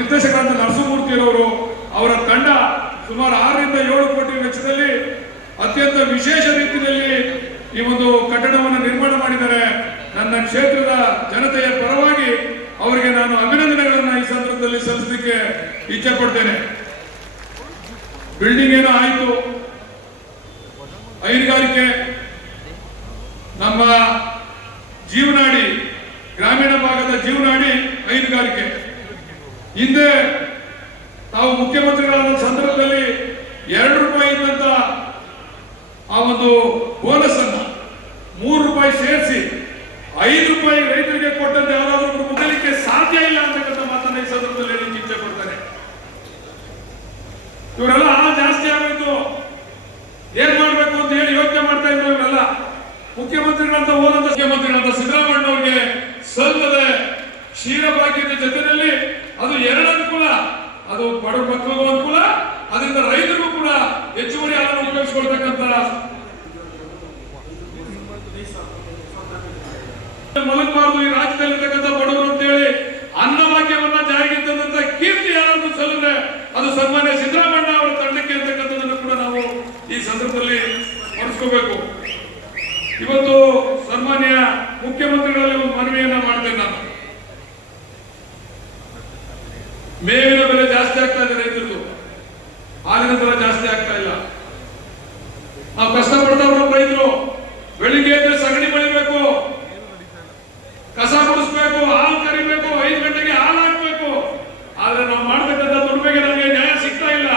ನಿರ್ದೇಶಕರಾದ ನರಸಿಂಹಮೂರ್ತಿರವರು ಅವರ ತಂಡ ಸುಮಾರು 6 ರಿಂದ 7 ಕೋಟಿ ವೆಚ್ಚದಲ್ಲಿ ಅತ್ಯಂತ ವಿಶೇಷ ರೀತಿಯಲ್ಲಿ ಈ ಒಂದು ಕಟ್ಟಡವನ್ನು ನಿರ್ಮಾಣ ಮಾಡಿದ್ದಾರೆ. ನನ್ನ ಕ್ಷೇತ್ರದ ಜನತೆಯ ಪರವಾಗಿ ಅವರಿಗೆ ನಾನು ಅಭಿನಂದನೆಗಳನ್ನು ಈ ಸಂದರ್ಭದಲ್ಲಿ ಸಲ್ಲಿಸಲಿಕ್ಕೆ ಇಚ್ಛೆ ಪಡ್ತೇನೆ. ಬಿಲ್ಡಿಂಗ್ ಏನೋ ಆಯಿತು, ಹೈನುಗಾರಿಕೆ ನಮ್ಮ ಜೀವನಾಡಿ, ಗ್ರಾಮೀಣ ಭಾಗದ ಜೀವನಾಡಿ ಹೈನುಗಾರಿಕೆ. ಹಿಂದೆ ತಾವು ಮುಖ್ಯಮಂತ್ರಿಗಳಾದ ಸಂದರ್ಭದಲ್ಲಿ 2 ರೂಪಾಯಿ ಇದ್ದಂತ ಆ ಒಂದು ಬೋನಸ್ ಅನ್ನ 3 ರೂಪಾಯಿ ಸೇರಿಸಿ 5 ರೂಪಾಯಿ ರೈತರಿಗೆ ಕೊಟ್ಟಂತೆ ಯಾರಾದರೂ ಮುಗಲಿಕ್ಕೆ ಸಾಧ್ಯ ಇಲ್ಲ ಅಂತಕ್ಕಂಥ ಮಾತನ್ನ ಈ ಸಂದರ್ಭದಲ್ಲಿ ಹೇಳಲಿಕ್ಕೆ ಇಚ್ಛೆ ಪಡ್ತಾರೆ. ಇವರೆಲ್ಲ ಜಾಸ್ತಿ ಆಗೋಯ್ತು, ಏನ್ ಮಾಡ್ಬೇಕು ಅಂತ ಹೇಳಿ ಯೋಚನೆ ಮಾಡ್ತಾ ಇದ್ರು ಇವರೆಲ್ಲ. ಮುಖ್ಯಮಂತ್ರಿಗಳಂತ ಹೋದಂತ ಮುಖ್ಯಮಂತ್ರಿಗಳಂತ ಸಿದ್ದರಾಮಯ್ಯ ಅವರಿಗೆ ಸಲ್ಲದೆ ಕ್ಷೀರಭಾಗ್ಯದ ಜೊತೆಯಲ್ಲಿ ಅದು 2 ಅನುಕೂಲ, ಅದು ಬಡ ಮಕ್ಕಳಿಗೂ ಅನುಕೂಲ, ಅದರಿಂದ ರೈತರಿಗೂ ಕೂಡ ಹೆಚ್ಚುವರಿ ಹಾಲನ್ನು ಉಪಯೋಗಿಸಿಕೊಳ್ತಕ್ಕಂಥ ಮಲಗಬಾರದು ಈ ರಾಜ್ಯದಲ್ಲಿರ್ತಕ್ಕಂಥ ಬಡವರು ಅಂತ ಹೇಳಿ ಅನ್ನಭಾಗ್ಯವನ್ನ ಜಾರಿಗೆ ತಂದಂತ ಕೀರ್ತಿ ಯಾರಾದ್ರೂ ಸಲ್ಲಿದ್ರೆ ಅದು ಸನ್ಮಾನ್ಯ ಸಿದ್ದರಾಮಯ್ಯ ಅವರ ತಂಡಕ್ಕೆ ಅಂತಕ್ಕಂಥದ್ದನ್ನು ಕೂಡ ನಾವು ಈ ಸಂದರ್ಭದಲ್ಲಿ ಸ್ಮರಿಸ್ಕೋಬೇಕು. ಇವತ್ತು ಸನ್ಮಾನ್ಯ ಮುಖ್ಯಮಂತ್ರಿಗಳಲ್ಲಿ ಒಂದು ಮನವಿಯನ್ನ ಮಾಡ್ತೇನೆ ನಾನು. ಮೇವಿನ ಬೆಲೆ ಜಾಸ್ತಿ ಆಗ್ತಾ ಇದೆ, ರೈತರದು ಹಾಲಿನ ದರ ಜಾಸ್ತಿ ಆಗ್ತಾ ಇಲ್ಲ. ನಾವು ಕಷ್ಟಪಡ್ತಾವ್ರ ರೈತರು ಬೆಳಿಗ್ಗೆ ಎದ್ದು ಸಗಣಿ ಬೆಳಿಬೇಕು, ಕಸ ಗುಡಿಸ್ಬೇಕು, ಹಾಲು ಕರಿಬೇಕು, 5 ಗಂಟೆಗೆ ಹಾಲು ಹಾಕ್ಬೇಕು. ಆದ್ರೆ ನಾವು ಮಾಡ್ತಕ್ಕಂಥ ದುಡಿಮೆಗೆ ನಮಗೆ ನ್ಯಾಯ ಸಿಗ್ತಾ ಇಲ್ಲ.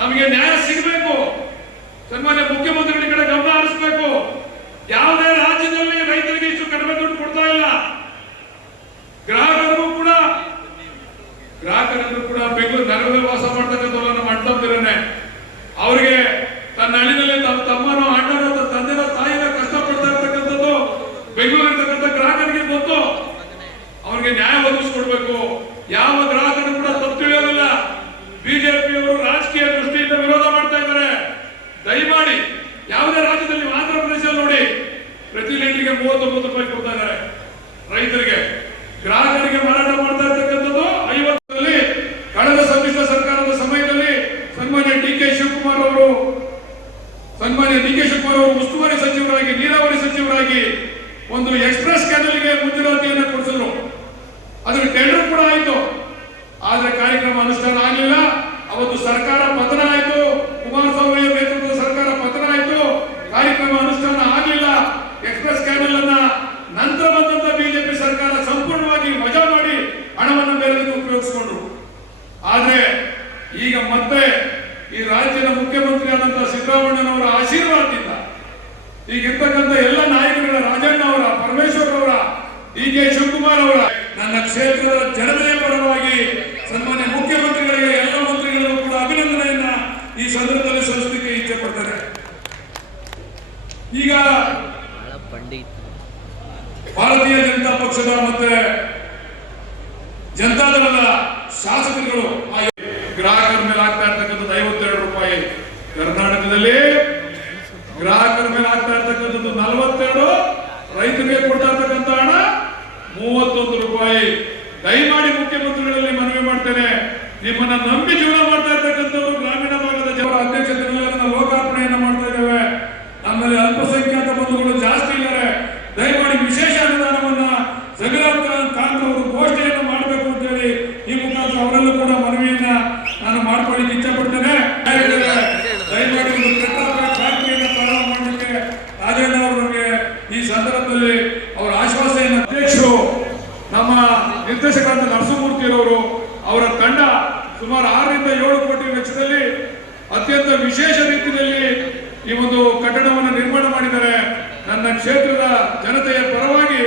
ನಮಗೆ ನ್ಯಾಯ ಸಿಗಬೇಕು. ಸನ್ಮಾನ್ಯ ಮುಖ್ಯಮಂತ್ರಿಗಳ ಕಡೆ ಗಮನ ಹರಿಸಬೇಕು. ಯಾವುದೇ ರಾಜ್ಯದಲ್ಲಿ ರೈತರಿಗೆ ಇಷ್ಟು ಕಡಿಮೆ ದುಡ್ಡು ಕೊಡ್ತಾ ಇಲ್ಲ. ಗ್ರಾಹಕರಿಗೂ ಕೂಡ ಬೆಂಗಳೂರು ನಗರದಲ್ಲಿ ವಾಸ ಮಾಡ್ತಕ್ಕಂಥವ್ರನ್ನ ಮಾಡ್ತಿದ್ದೇನೆ. ಅವರಿಗೆ ತನ್ನ ಹಳ್ಳಿನಲ್ಲಿ ತಮ್ಮ ತಮ್ಮನೋ ಅಣ್ಣನೋ ತಂದೆನೋ ತಾಯಿನ ಕಷ್ಟಪಡ್ತಾ ಇರ್ತಕ್ಕಂಥದ್ದು ಬೆಂಗಳೂರಿರ್ತಕ್ಕಂಥ ಗ್ರಾಹಕರಿಗೆ ಗೊತ್ತು. ಅವರಿಗೆ ನ್ಯಾಯ ಒದಗಿಸ್ಕೊಡ್ಬೇಕು. ಯಾವ ಗ್ರಾಹಕರು ಕೂಡ ತಪ್ಪು ತಿಳಿಯೋದಿಲ್ಲ. ಬಿಜೆಪಿಯವರು ರಾಜಕೀಯ ದೃಷ್ಟಿಯಿಂದ ವಿರೋಧ ಮಾಡ್ತಾ ಇದ್ದಾರೆ. ದಯಮಾಡಿ ಯಾವುದೇ ರಾಜ್ಯದಲ್ಲಿ, ಆಂಧ್ರ ಪ್ರದೇಶದಲ್ಲಿ ನೋಡಿ, ಪ್ರತಿ ಲೀಟರ್ಗೆ 39 ರೂಪಾಯಿ ಕೊಡ್ತಾ ಇದ್ದಾರೆ ರೈತರಿಗೆ. ಗ್ರಾಹಕರಿಗೆ ಮಾರಾಟ ಮಾಡ್ತಾ ಇರ್ತಕ್ಕಂಥದ್ದು 50ರಲ್ಲಿ. ಕಳೆದ ಸಮ್ಮಿಶ್ರ ಸರ್ಕಾರದ ಸಮಯದಲ್ಲಿ ಸನ್ಮಾನ್ಯ ಡಿ ಕೆ ಶಿವಕುಮಾರ್ ಅವರು ಉಸ್ತುವಾರಿ ಸಚಿವರಾಗಿ, ನೀರಾವರಿ ಸಚಿವರಾಗಿ ಒಂದು ಎಕ್ಸ್ಪ್ರೆಸ್ ಕ್ಯಾನಲ್ಗೆ ಮಂಜೂರಾತಿಯನ್ನು ಕೊಡಿಸಿದ್ರು. ಅದರ ಟೆಂಡರ್ ಕೂಡ ಆಯಿತು. ಆದ್ರೆ ಕಾರ್ಯಕ್ರಮ ಅನುಷ್ಠಾನ ಆಗಲಿಲ್ಲ. ಅವತ್ತು ಸರ್ಕಾರ ಪತನ ಆಯಿತು. ಕುಮಾರಸ್ವಾಮಿ ನೇತೃತ್ವದ ಸರ್ಕಾರ ಪತನ ಆಯಿತು. ಕಾರ್ಯಕ್ರಮ ಅನುಷ್ಠಾನ ಆಗಲಿಲ್ಲ. ಎಕ್ಸ್ಪ್ರೆಸ್ ಕ್ಯಾನಲ್ ಅನ್ನ ನಂತರ ಬಂದಂತ ಬಿಜೆಪಿ ಸರ್ಕಾರ ಸಂಪೂರ್ಣವಾಗಿ ವಜಾ ಮಾಡಿ ಹಣವನ್ನು ಬೇರೆದಕ್ಕೆ ಉಪಯೋಗಿಸಿಕೊಂಡ್ರು. ಆದ್ರೆ ಈಗ ಮತ್ತೆ ಈ ರಾಜ್ಯದ ಮುಖ್ಯಮಂತ್ರಿ ಆದಂತಹ ಸಿದ್ದರಾಮಯ್ಯನವರ ಆಶೀರ್ವಾದದಿಂದ ಈಗಿರ್ತಕ್ಕಂಥ ಎಲ್ಲ ನಾಯಕರುಗಳ, ರಾಜಣ್ಣ ಅವರ, ಪರಮೇಶ್ವರ್ ಅವರ, ಡಿ ಕೆ ಶಿವಕುಮಾರ್ ಅವರ, ನನ್ನ ಕ್ಷೇತ್ರದ ಜನತೆಯ ಪರವಾಗಿ ಸನ್ಮಾನ್ಯ ಮುಖ್ಯಮಂತ್ರಿಗಳಿಗೆ, ಎಲ್ಲ ಮಂತ್ರಿಗಳಿಗೂ ಕೂಡ ಅಭಿನಂದನೆಯನ್ನ ಈ ಸಂದರ್ಭದಲ್ಲಿ ಸಲ್ಲಿಸಲಿಕ್ಕೆ ಇಚ್ಛೆ ಪಡ್ತಾರೆ. ಈಗ ಭಾರತೀಯ ಜನತಾ ಪಕ್ಷದ ಮತ್ತೆ ಜನತಾದಳದ ಶಾಸಕರುಗಳು ಗ್ರಾಹಕರ ಮೇಲೆ ಆಗ್ತಾ ಇರ್ತಕ್ಕಂಥದ್ದು 52 ರೂಪಾಯಿ, ಕರ್ನಾಟಕದಲ್ಲಿ ಗ್ರಾಹಕರ ಮೇಲೆ ಆಗ್ತಾ ಇರ್ತಕ್ಕಂಥದ್ದು 42, ರೈತರಿಗೆ ಕೊಡ್ತಾ ಇರ್ತಕ್ಕಂಥ ಹಣ 31 ರೂಪಾಯಿ. ದಯಮಾಡಿ ಮುಖ್ಯಮಂತ್ರಿಗಳಲ್ಲಿ ಮನವಿ ಮಾಡ್ತೇನೆ, ನಿಮ್ಮನ್ನ ನಂಬಿ ಜೀವನ ಮಾಡ್ತಾ ಇರ್ತಕ್ಕಂಥವ್ರು ಗ್ರಾಮೀಣ ಭಾಗದ ಜನರ ಅಧ್ಯಕ್ಷತೆಯಲ್ಲಿ ಅದನ್ನ ಲೋಕಾರ್ಪಣೆಯನ್ನು ಮಾಡ್ತಾ ಇದ್ದೇವೆ. ನಮ್ಮಲ್ಲಿ ಅಲ್ಪಸಂಖ್ಯಾತ ಬಂಧುಗಳು ಜಾಸ್ತಿ ಇದ್ದಾರೆ. ದಯಮಾಡಿ ವಿಶೇಷ ಅನುದಾನವನ್ನ ಜಗನ್ನಾಥ್ ಕಾಂತ್ ಅವರು ಘೋಷಣೆಯನ್ನು ಮಾಡಬೇಕು ಅಂತ ಹೇಳಿ ಈ ಮುಖಾಂತರ ಅವರಲ್ಲೂ ಕೂಡ ಮನವಿಯನ್ನ ನಾನು ಮಾಡ್ಕೊಳ್ಳಿಕ್ಕೆ ಇಚ್ಛೆ ಪಡ್ತೇನೆ. ದಯಮಾಡಿ ಒಂದು ಫ್ಯಾಕ್ಟರಿಯನ್ನು ಪ್ರಾರಂಭ ಮಾಡಲಿಕ್ಕೆ ರಾಜಣ್ಣ ಅವರು ನಮಗೆ ಈ ಸಂದರ್ಭದಲ್ಲಿ ಅವರ ಆಶ್ವಾಸನೆಯನ್ನು, ಅಧ್ಯಕ್ಷರು ನಮ್ಮ ನಿರ್ದೇಶಕರಾದ ನರಸಿಂಹಮೂರ್ತಿರವರು ಅವರ ತಂಡ ಸುಮಾರು 6 ರಿಂದ 7 ಕೋಟಿ ವೆಚ್ಚದಲ್ಲಿ ಅತ್ಯಂತ ವಿಶೇಷ ರೀತಿಯಲ್ಲಿ ಈ ಒಂದು ಕಟ್ಟಡವನ್ನು ನಿರ್ಮಾಣ ಮಾಡಿದ್ದಾರೆ. ನನ್ನ ಕ್ಷೇತ್ರದ ಜನತೆಯ ಪರವಾಗಿ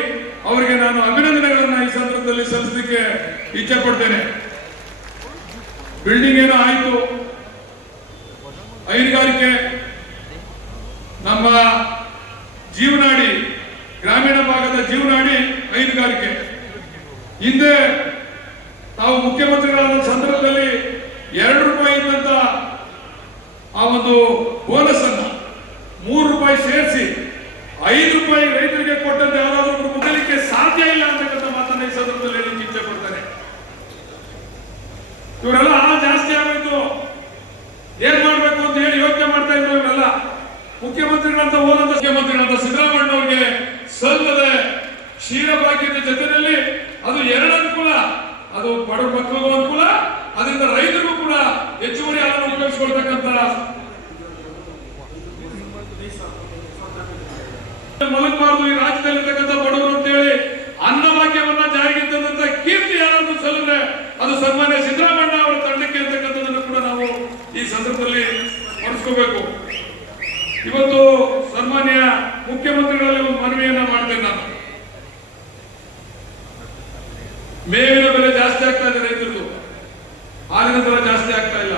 ಅವರಿಗೆ ನಾನು ಅಭಿನಂದನೆಗಳನ್ನು ಈ ಸಂದರ್ಭದಲ್ಲಿ ಸಲ್ಲಿಸಲಿಕ್ಕೆ ಇಚ್ಛೆ ಪಡ್ತೇನೆ. ಬಿಲ್ಡಿಂಗ್ ಏನೋ ಆಯಿತು, ಹೈನುಗಾರಿಕೆ ನಮ್ಮ ಜೀವನಾಡಿ, ಗ್ರಾಮೀಣ ಭಾಗದ ಜೀವನಾಡಿ ಹೈನುಗಾರಿಕೆ. ಹಿಂದೆ ತಾವು ಮುಖ್ಯಮಂತ್ರಿಗಳಾದ ಸಂದರ್ಭದಲ್ಲಿ 2 ರೂಪಾಯಿ ಇದ್ದಂತ ಆ ಒಂದು ಬೋನಸ್ ಅನ್ನ 3 ರೂಪಾಯಿ ಸೇರಿಸಿ 5 ರೂಪಾಯಿ ರೈತರಿಗೆ ಕೊಟ್ಟಂತೆ ಯಾರಾದರೂ ಮುಗಲಿಕ್ಕೆ ಸಾಧ್ಯ ಇಲ್ಲ ಅಂತಕ್ಕಂಥ ಮಾತನ್ನ ಈ ಸಂದರ್ಭದಲ್ಲಿ ಹೇಳಲಿಕ್ಕೆ ಇಚ್ಛೆ ಪಡ್ತಾರೆ. ಇವರೆಲ್ಲ ಜಾಸ್ತಿ ಆಗೋಯ್ತು. ಏನ್ ಮಾಡ್ಬೇಕು ಅಂತ ಹೇಳಿ ಯೋಚನೆ ಮಾಡ್ತಾ ಇದ್ರು ಇವರೆಲ್ಲ. ಮುಖ್ಯಮಂತ್ರಿಗಳಂತ ಹೋದಂತ ಮುಖ್ಯಮಂತ್ರಿಗಳಂತ ಸಿದ್ದರಾಮಯ್ಯನವರಿಗೆ ಸಲ್ಲದೆ ಕ್ಷೀರಭಾಗ್ಯದ ಜೊತೆಯಲ್ಲಿ ಅದು ಎರಡು ಅನುಕೂಲ, ಅದು ಬಡ ಮಕ್ಕಳಿಗೂ ಅನುಕೂಲ, ಅದರಿಂದ ರೈತರಿಗೂ ಕೂಡ ಹೆಚ್ಚುವರಿ ಹಾಲನ್ನು ಉಪಯೋಗಿಸಿಕೊಳ್ತಕ್ಕಂತ ಮಲಗಬಾರದು ಈ ರಾಜ್ಯದಲ್ಲಿರ್ತಕ್ಕಂಥ ಬಡವರು ಅಂತೇಳಿ ಅನ್ನಭಾಗ್ಯವನ್ನ ಜಾರಿಗೆ ತಂದಂತ ಕೀರ್ತಿ ಯಾರಾದ್ರೂ ಸಲ್ಲಿದ್ರೆ ಅದು ಸನ್ಮಾನ್ಯ ಸಿದ್ದರಾಮಯ್ಯ ಅವರ ತಂಡಕ್ಕೆ ಇರ್ತಕ್ಕಂಥದ್ದನ್ನು ಕೂಡ ನಾವು ಈ ಸಂದರ್ಭದಲ್ಲಿ ಸ್ಮರಿಸ್ಕೋಬೇಕು. ಇವತ್ತು ಸನ್ಮಾನ್ಯ ಮುಖ್ಯಮಂತ್ರಿಗಳಲ್ಲಿ ಒಂದು ಮನವಿಯನ್ನ ಮಾಡ್ತೇನೆ ನಾನು. ಮೇವಿನ ಬೆಲೆ ಜಾಸ್ತಿ ಆಗ್ತಾ ಇದೆ, ರೈತರದು ಹಾಲಿನ ದರ ಜಾಸ್ತಿ ಆಗ್ತಾ ಇಲ್ಲ.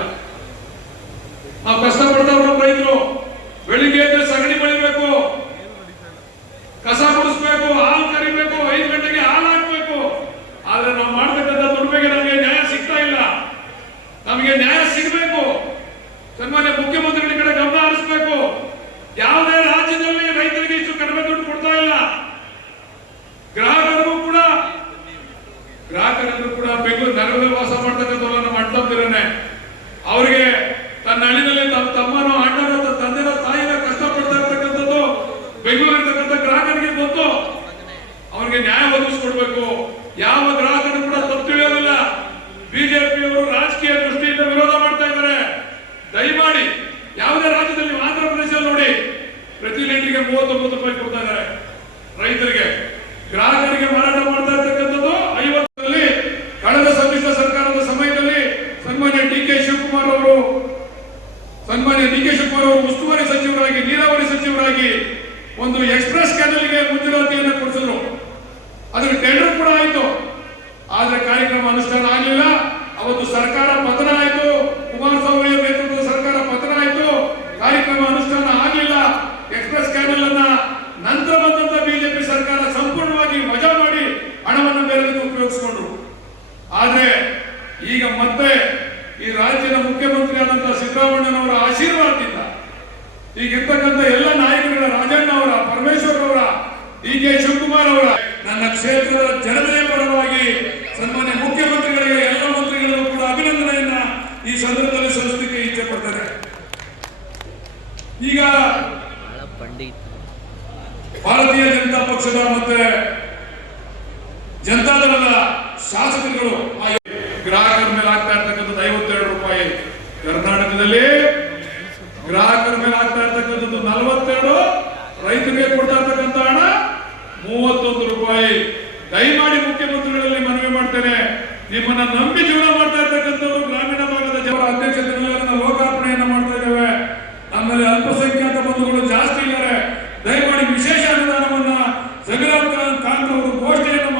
ನಾವು ಕಷ್ಟಪಡ್ತಾವ್ರ ರೈತರು ಬೆಳಿಗ್ಗೆ ಎದ್ದು ಸಗಣಿ ಬೆಳಿಬೇಕು, ಕಸ ಗುಡಿಸ್ಬೇಕು, ಹಾಲು ಕರಿಬೇಕು, 5 ಗಂಟೆಗೆ ಹಾಲು ಹಾಕ್ಬೇಕು. ಆದ್ರೆ ನಾವು ಮಾಡ್ತಕ್ಕಂಥ ದುಡಿಮೆಗೆ ನಮಗೆ ನ್ಯಾಯ ಸಿಗ್ತಾ ಇಲ್ಲ. ನಮಗೆ ನ್ಯಾಯ ಸಿಗಬೇಕು. ಸನ್ಮಾನ್ಯ ಮುಖ್ಯಮಂತ್ರಿಗಳ ಕಡೆ ಗಮನ ಹರಿಸಬೇಕು. ಯಾವುದೇ ರಾಜ್ಯದಲ್ಲಿ ರೈತರಿಗೆ ಇಷ್ಟು ಕಡಿಮೆ ದುಡ್ಡು ಕೊಡ್ತಾ ಇಲ್ಲ. ಗ್ರಾಹಕರಿಗೂ ಕೂಡ ಬೆಂಗಳೂರು ನಗರದಲ್ಲಿ ವಾಸ ಮಾಡ್ತಕ್ಕಂಥವ್ರು ನಮ್ಮ ಅಣ್ಣಂದಿರನೆ ಅವರಿಗೆ ತನ್ನ ಹಳ್ಳಿನಲ್ಲಿ ತಮ್ಮ ತಮ್ಮನೋ ಅಣ್ಣನೋ ತಂದೆನೋ ತಾಯಿನ ಕಷ್ಟಪಡ್ತಾ ಇರ್ತಕ್ಕಂಥದ್ದು ಬೆಂಗಳೂರು ಇರ್ತಕ್ಕಂಥ ಗ್ರಾಹಕರಿಗೆ ಗೊತ್ತು. ಅವರಿಗೆ ನ್ಯಾಯ ಒದಗಿಸ್ಕೊಡ್ಬೇಕು. ಯಾವ ಗ್ರಾಹಕರು ಕೂಡ ತಪ್ಪು ತಿಳಿಯೋದಿಲ್ಲ. ಬಿಜೆಪಿಯವರು ರಾಜಕೀಯ ದೃಷ್ಟಿಯಿಂದ ವಿರೋಧ ಮಾಡ್ತಾ ಇದ್ದಾರೆ. ದಯಮಾಡಿ ಯಾವುದೇ ರಾಜ್ಯದಲ್ಲಿ, ಆಂಧ್ರ ಪ್ರದೇಶದಲ್ಲಿ ನೋಡಿ, ಪ್ರತಿ ಲೀಟರ್ಗೆ 39 ರೂಪಾಯಿ ಕೊಡ್ತಾ ಇದ್ದಾರೆ ರೈತರಿಗೆ. ಗ್ರಾಹಕರಿಗೆ ಮಾರಾಟ ಮಾಡ್ತಾ ಇರ್ತಕ್ಕಂಥದ್ದು 50ರಲ್ಲಿ. ಕಳೆದ ಸಮ್ಮಿಶ್ರ ಸರ್ಕಾರದ ಸಮಯದಲ್ಲಿ ಸನ್ಮಾನ್ಯ ಡಿ ಕೆ ಶಿವಕುಮಾರ್ ಅವರು ಉಸ್ತುವಾರಿ ಸಚಿವರಾಗಿ, ನೀರಾವರಿ ಸಚಿವರಾಗಿ ಒಂದು ಎಕ್ಸ್ಪ್ರೆಸ್ ಕ್ಯಾನಲ್ಗೆ ಮಂಜೂರಾತಿಯನ್ನು ಕೊಡಿಸಿದ್ರು. ಅದರ ಟೆಂಡರ್ ಕೂಡ ಆಯಿತು. ಆದ್ರೆ ಕಾರ್ಯಕ್ರಮ ಅನುಷ್ಠಾನ ಆಗಲಿಲ್ಲ. ಅವತ್ತು ಸರ್ಕಾರ ಪತನ ಆಯಿತು. ಕುಮಾರಸ್ವಾಮಿ ಅವರ ನೇತೃತ್ವದ ಸರ್ಕಾರ ಪತನ ಆಯಿತು. ಕಾರ್ಯಕ್ರಮ ಅನುಷ್ಠಾನ ಆಗಲಿಲ್ಲ. ಎಕ್ಸ್ಪ್ರೆಸ್ ಕ್ಯಾನಲ್ ಅನ್ನ ನಂತರ ಬಂದಂತ ಬಿಜೆಪಿ ಸರ್ಕಾರ ಸಂಪೂರ್ಣವಾಗಿ ವಜಾ ಮಾಡಿ ಹಣವನ್ನು ಬೇರೆ ಉಪಯೋಗಿಸಿಕೊಂಡ್ರು. ಆದ್ರೆ ಈಗ ಮತ್ತೆ ಈ ರಾಜ್ಯದ ಮುಖ್ಯಮಂತ್ರಿ ಆದಂತಹ ಸಿದ್ದರಾಮಯ್ಯನವರ ಆಶೀರ್ವಾದದಿಂದ ಈಗಿರ್ತಕ್ಕಂಥ ಎಲ್ಲ ನಾಯಕರುಗಳ, ರಾಜಣ್ಣ ಅವರ, ಪರಮೇಶ್ವರ್ ಅವರ, ಡಿ ಕೆ ಶಿವಕುಮಾರ್ ಅವರ, ನನ್ನ ಕ್ಷೇತ್ರದ ಜನತೆಯ ಪರವಾಗಿ ಸನ್ಮಾನ್ಯ ಮುಖ್ಯಮಂತ್ರಿಗಳಿಗೆ, ಎಲ್ಲ ಮಂತ್ರಿಗಳಿಗೂ ಕೂಡ ಅಭಿನಂದನೆಯನ್ನ ಈ ಸಂದರ್ಭದಲ್ಲಿ ಸಲ್ಲಿಸಲಿಕ್ಕೆ ಇಚ್ಛೆ ಪಡ್ತಾರೆ. ಈಗ ಭಾರತೀಯ ಜನತಾ ಪಕ್ಷದ ಮತ್ತೆ ಜನತಾದಳದ ಶಾಸಕರುಗಳು ಗ್ರಾಹಕರ ಮೇಲೆ ಆಗ್ತಾ ಇರ್ತಕ್ಕಂಥದ್ದು 52 ರೂಪಾಯಿ, ಕರ್ನಾಟಕದಲ್ಲಿ ಗ್ರಾಹಕರ ಮೇಲೆ ಆಗ್ತಾ ಇರ್ತಕ್ಕಂಥದ್ದು 42, ರೈತರಿಗೆ ಕೊಡ್ತಾ ಇರ್ತಕ್ಕಂಥ ಹಣ 31 ರೂಪಾಯಿ. ದಯಮಾಡಿ ಮುಖ್ಯಮಂತ್ರಿಗಳಲ್ಲಿ ಮನವಿ ಮಾಡ್ತೇನೆ, ನಿಮ್ಮನ್ನ ನಂಬಿ ಜೀವನ ಮಾಡ್ತಾ ಇರ್ತಕ್ಕಂಥವ್ರು ಗ್ರಾಮೀಣ ಭಾಗದ ಜನರ ಅಧ್ಯಕ್ಷತೆಯಲ್ಲಿ ಅದನ್ನ ಲೋಕಾರ್ಪಣೆಯನ್ನ ಮಾಡ್ತಾ ಇದ್ದೇವೆ. ನಮ್ಮಲ್ಲಿ ಅಲ್ಪಸಂಖ್ಯಾತ ಬಂಧುಗಳು ಜಾಸ್ತಿ ಇದ್ದಾರೆ. ದಯಮಾಡಿ ವಿಶೇಷ ಅನುದಾನವನ್ನ ಜಗನ್ನಾಥ್ ಕಾಂತ್ ಅವರು ಘೋಷಣೆಯನ್ನು